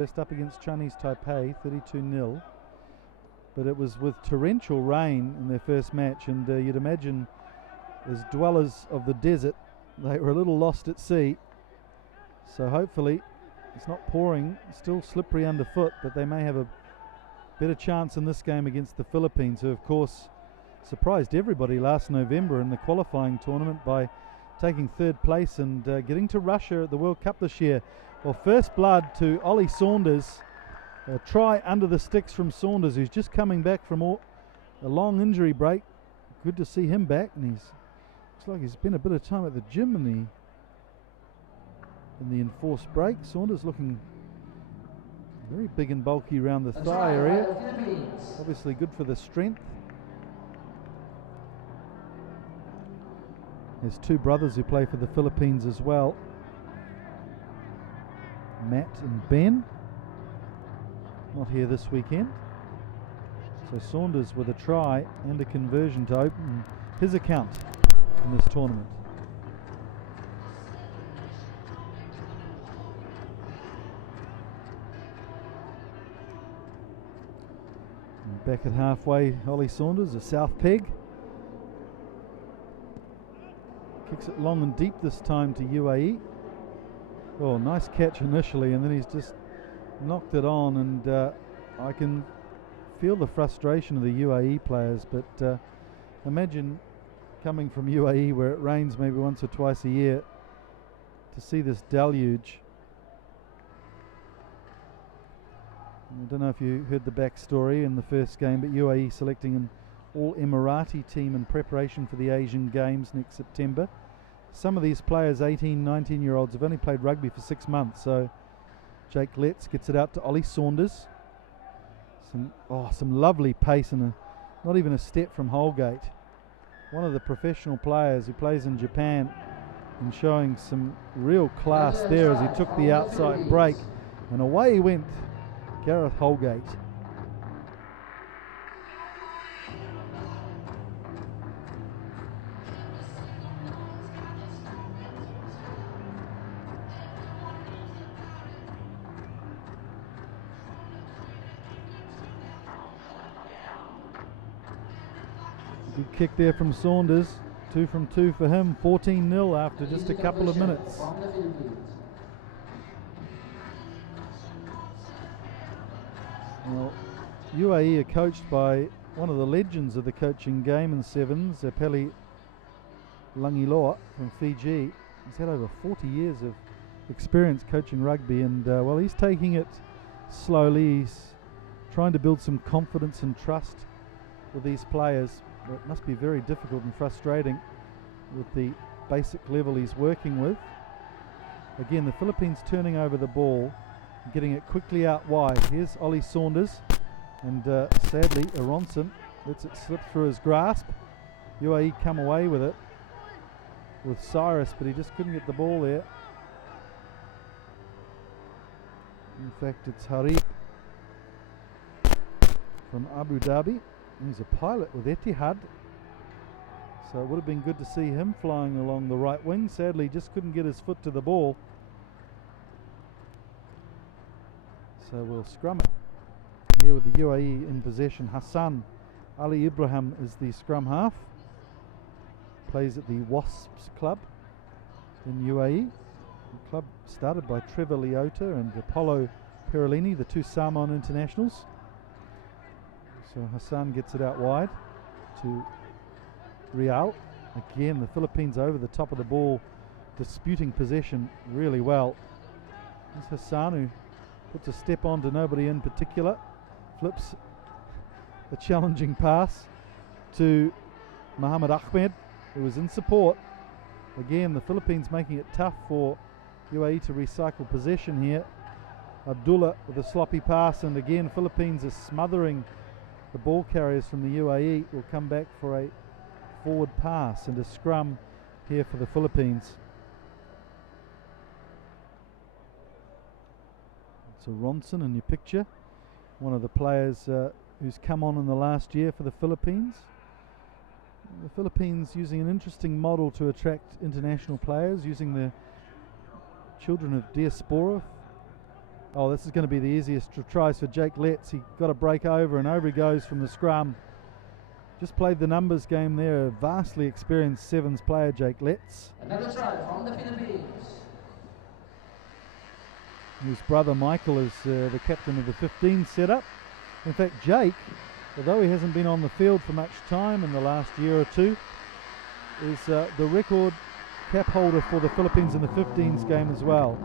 First up against Chinese Taipei, 32-0. But it was with torrential rain in their first match, and you'd imagine as dwellers of the desert, they were a little lost at sea. So hopefully it's not pouring, still slippery underfoot, but they may have a better chance in this game against the Philippines, who of course surprised everybody last November in the qualifying tournament by taking third place and getting to Russia at the World Cup this year. Well, first blood to Ollie Saunders. A try under the sticks from Saunders, who's just coming back from a long injury break. Good to see him back, and looks like he's spent a bit of time at the gym in the enforced break. Saunders looking very big and bulky around the thigh area. Obviously good for the strength. There's two brothers who play for the Philippines as well, Matt and Ben. Not here this weekend. So Saunders with a try and a conversion to open his account in this tournament. And back at halfway, Ollie Saunders, a south peg. Kicks it long and deep this time to UAE. Oh, nice catch initially, and then he's just knocked it on, and I can feel the frustration of the UAE players, but imagine coming from UAE where it rains maybe once or twice a year to see this deluge. I don't know if you heard the backstory in the first game, but UAE selecting an all Emirati team in preparation for the Asian Games next September. Some of these players, 18, 19-year-olds, have only played rugby for 6 months, so Jake Letts gets it out to Ollie Saunders. Some lovely pace and not even a step from Holgate. One of the professional players who plays in Japan and showing some real class there as he took the outside break, and away he went, Gareth Holgate. Good kick there from Saunders, 2 from 2 for him, 14-0 after just a couple of minutes. Well, UAE are coached by one of the legends of the coaching game in sevens, Peli Langiloa from Fiji. He's had over 40 years of experience coaching rugby, and well, he's taking it slowly. He's trying to build some confidence and trust with these players. It must be very difficult and frustrating with the basic level he's working with. Again, the Philippines turning over the ball, getting it quickly out wide. Here's Ollie Saunders, and sadly Aronson lets it slip through his grasp. UAE come away with it with Cyrus, but he just couldn't get the ball there. In fact, it's Harib from Abu Dhabi. He's a pilot with Etihad, so it would have been good to see him flying along the right wing. Sadly, just couldn't get his foot to the ball. So we'll scrum it here with the UAE in possession. Hassan Ali Ibrahim is the scrum half. Plays at the Wasps Club in UAE. The club started by Trevor Leota and Apollo Perolini, the two Samoan internationals. So Hassan gets it out wide to Rial. Again, the Philippines over the top of the ball, disputing possession really well. There's Hassan, who puts a step on to nobody in particular. Flips a challenging pass to Mohamed Ahmed, who was in support. Again, the Philippines making it tough for UAE to recycle possession here. Abdullah with a sloppy pass, and again, Philippines is smothering the ball carriers from the UAE. Will come back for a forward pass and a scrum here for the Philippines. So Ronson in your picture, one of the players who's come on in the last year for the Philippines. The Philippines using an interesting model to attract international players, using the children of diaspora Oh, this is going to be the easiest tries for Jake Letts. He got a break over, and over he goes from the scrum. Just played the numbers game there. A vastly experienced sevens player, Jake Letts. Another try from the Philippines. His brother Michael is the captain of the 15 setup. In fact, Jake, although he hasn't been on the field for much time in the last year or two, is the record cap holder for the Philippines in the 15s game as well.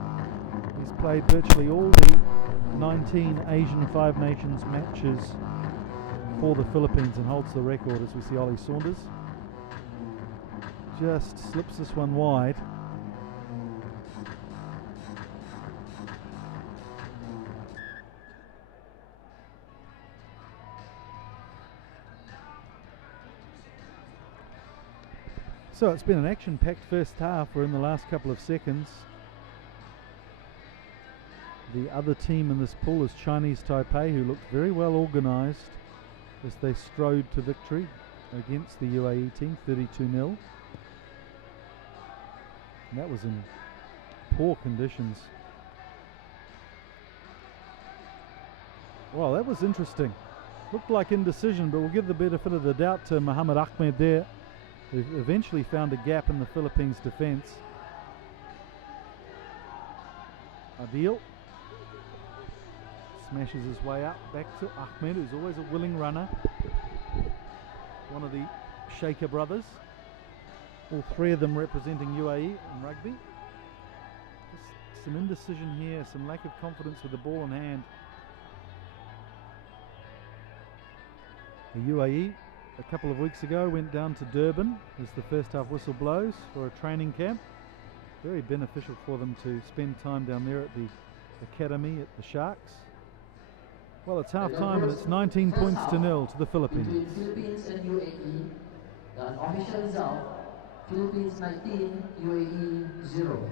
He's played virtually all the 19 Asian Five Nations matches for the Philippines and holds the record, as we see Ollie Saunders. Just slips this one wide. So it's been an action-packed first half. We're in the last couple of seconds. The other team in this pool is Chinese Taipei, who looked very well organised as they strode to victory against the UAE team, 32-0. And that was in poor conditions. Well, that was interesting. Looked like indecision, but we'll give the benefit of the doubt to Mohamed Ahmed there, who eventually found a gap in the Philippines' defence. Adil smashes his way up, back to Ahmed, who's always a willing runner. One of the Shaker brothers. All three of them representing UAE in rugby. Just some indecision here, some lack of confidence with the ball in hand. The UAE, a couple of weeks ago, went down to Durban as the first half whistle blows for a training camp. Very beneficial for them to spend time down there at the academy at the Sharks. Well, it's half time and it's 19 points to 0 to the Philippines. Between Philippines and UAE, the unofficial result, Philippines 19, UAE 0.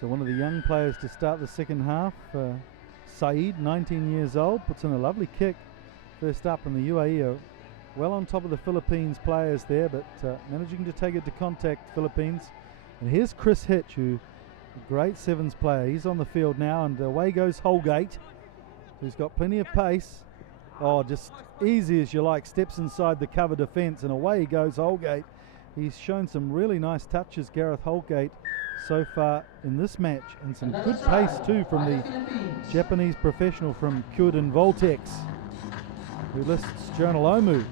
So one of the young players to start the second half, Saeed, 19 years old, puts in a lovely kick. First up, in the UAE are well on top of the Philippines players there, but managing to take it to contact, Philippines. And here's Chris Hitch, who a great sevens player. He's on the field now, and away goes Holgate, who's got plenty of pace. Oh, just easy as you like, steps inside the cover defence, and away goes Holgate. He's shown some really nice touches, Gareth Holgate, so far in this match, and some good pace too from the Japanese professional from Kyodan Voltex, who lists Jonah Lomu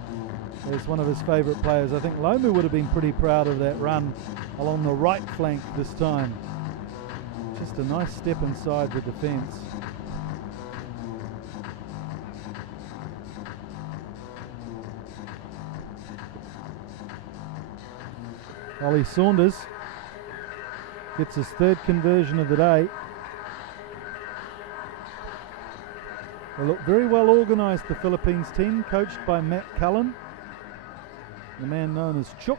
as one of his favourite players. I think Lomu would have been pretty proud of that run along the right flank this time. Just a nice step inside the defence. Ollie Saunders gets his third conversion of the day. They look very well organised, the Philippines team, coached by Matt Cullen, the man known as Chook.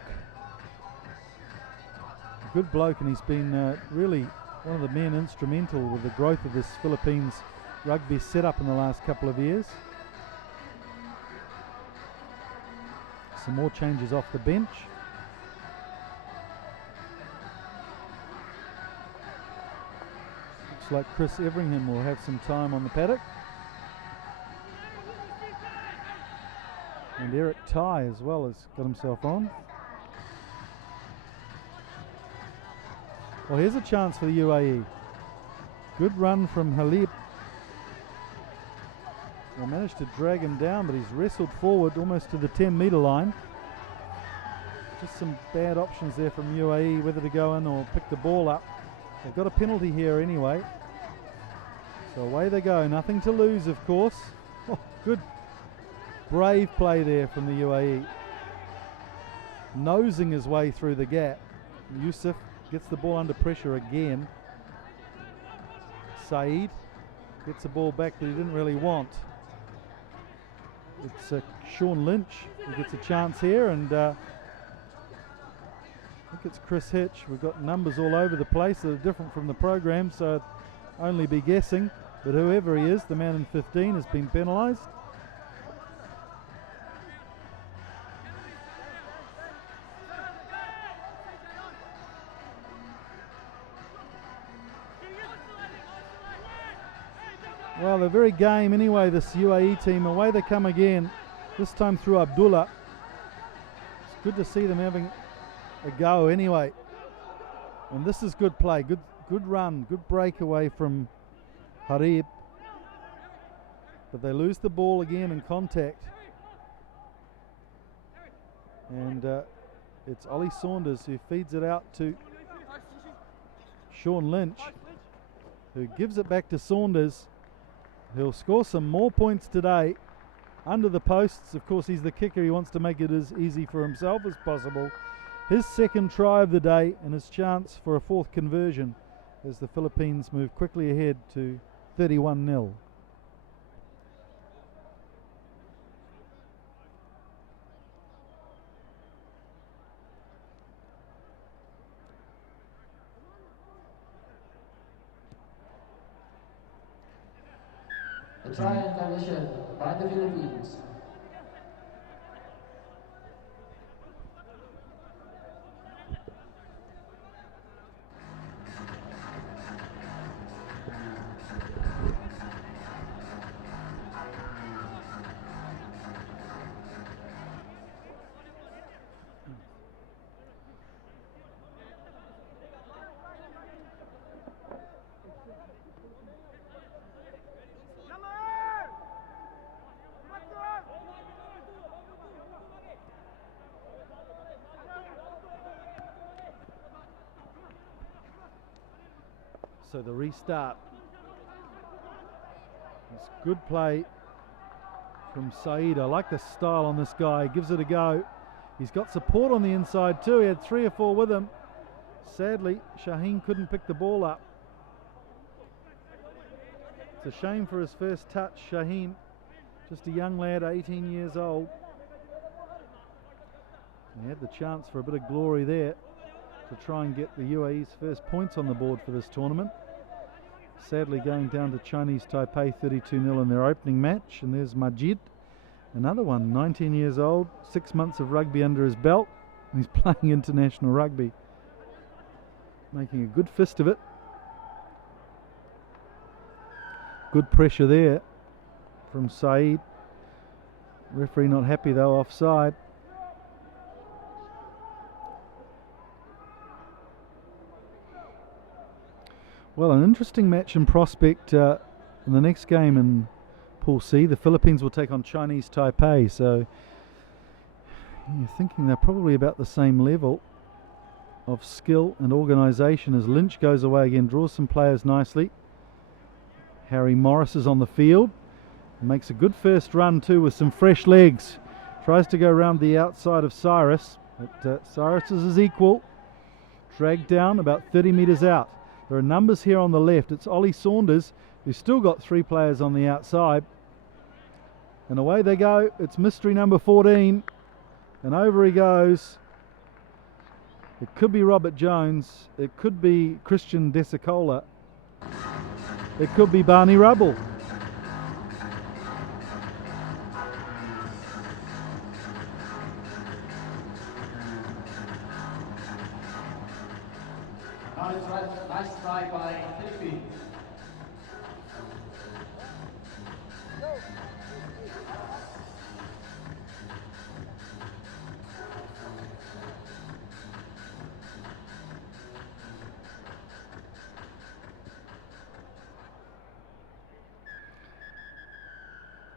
Good bloke, and he's been really one of the men instrumental with the growth of this Philippines rugby setup in the last couple of years. Some more changes off the bench. Looks like Chris Everingham will have some time on the paddock. And Eric Ty as well has got himself on. Well, here's a chance for the UAE. Good run from Halib. They managed to drag him down, but he's wrestled forward almost to the 10-metre line. Just some bad options there from UAE, whether to go in or pick the ball up. They've got a penalty here anyway. So away they go. Nothing to lose, of course. Oh, good. Brave play there from the UAE. Nosing his way through the gap. Yusuf gets the ball under pressure again. Saeed gets the ball back that he didn't really want. It's Sean Lynch who gets a chance here, and I think it's Chris Hitch. We've got numbers all over the place that are different from the program, so only be guessing. But whoever he is, the man in 15 has been penalised. Well, they're very game anyway, this UAE team. Away they come again, this time through Abdullah. It's good to see them having a go anyway. And this is good play, good run, good breakaway from Harib. But they lose the ball again in contact. And it's Ollie Saunders who feeds it out to Sean Lynch, who gives it back to Saunders. He'll score some more points today under the posts. Of course, he's the kicker. He wants to make it as easy for himself as possible. His second try of the day and his chance for a fourth conversion as the Philippines move quickly ahead to 31-0. A try and conversion by the Philippines. So the restart. It's good play from Saeed. I like the style on this guy. He gives it a go. He's got support on the inside too. He had 3 or 4 with him. Sadly, Shaheen couldn't pick the ball up. It's a shame for his first touch, Shaheen. Just a young lad, 18 years old. He had the chance for a bit of glory there to try and get the UAE's first points on the board for this tournament. Sadly going down to Chinese Taipei 32-0 in their opening match. And there's Majid, another one, 19 years old, 6 months of rugby under his belt. And he's playing international rugby, making a good fist of it. Good pressure there from Saeed. Referee not happy though, offside. Well, an interesting match in prospect in the next game in Pool C. The Philippines will take on Chinese Taipei, so you're thinking they're probably about the same level of skill and organisation as Lynch goes away again, draws some players nicely. Harry Morris is on the field, makes a good first run too with some fresh legs. Tries to go around the outside of Cyrus, but Cyrus is his equal. Dragged down about 30 metres out. There are numbers here on the left. It's Ollie Saunders, who's still got 3 players on the outside. And away they go. It's mystery number 14. And over he goes. It could be Robert Jones. It could be Christian Desicola. It could be Barney Rubble. Nice try by Philippines.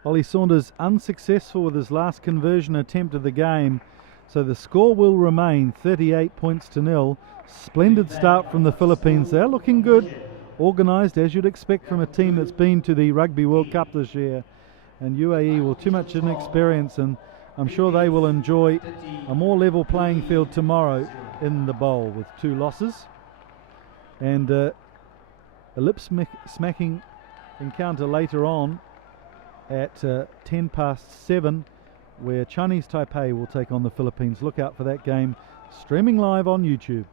Ollie Saunders unsuccessful with his last conversion attempt of the game, so the score will remain 38 points to 0. Splendid start from the Philippines. They're looking good, organised as you'd expect from a team that's been to the Rugby World Cup this year. And UAE will too much inexperience, and I'm sure they will enjoy a more level playing field tomorrow in the bowl with 2 losses. And a lip-smacking encounter later on at 7:10, where Chinese Taipei will take on the Philippines. Look out for that game, streaming live on YouTube.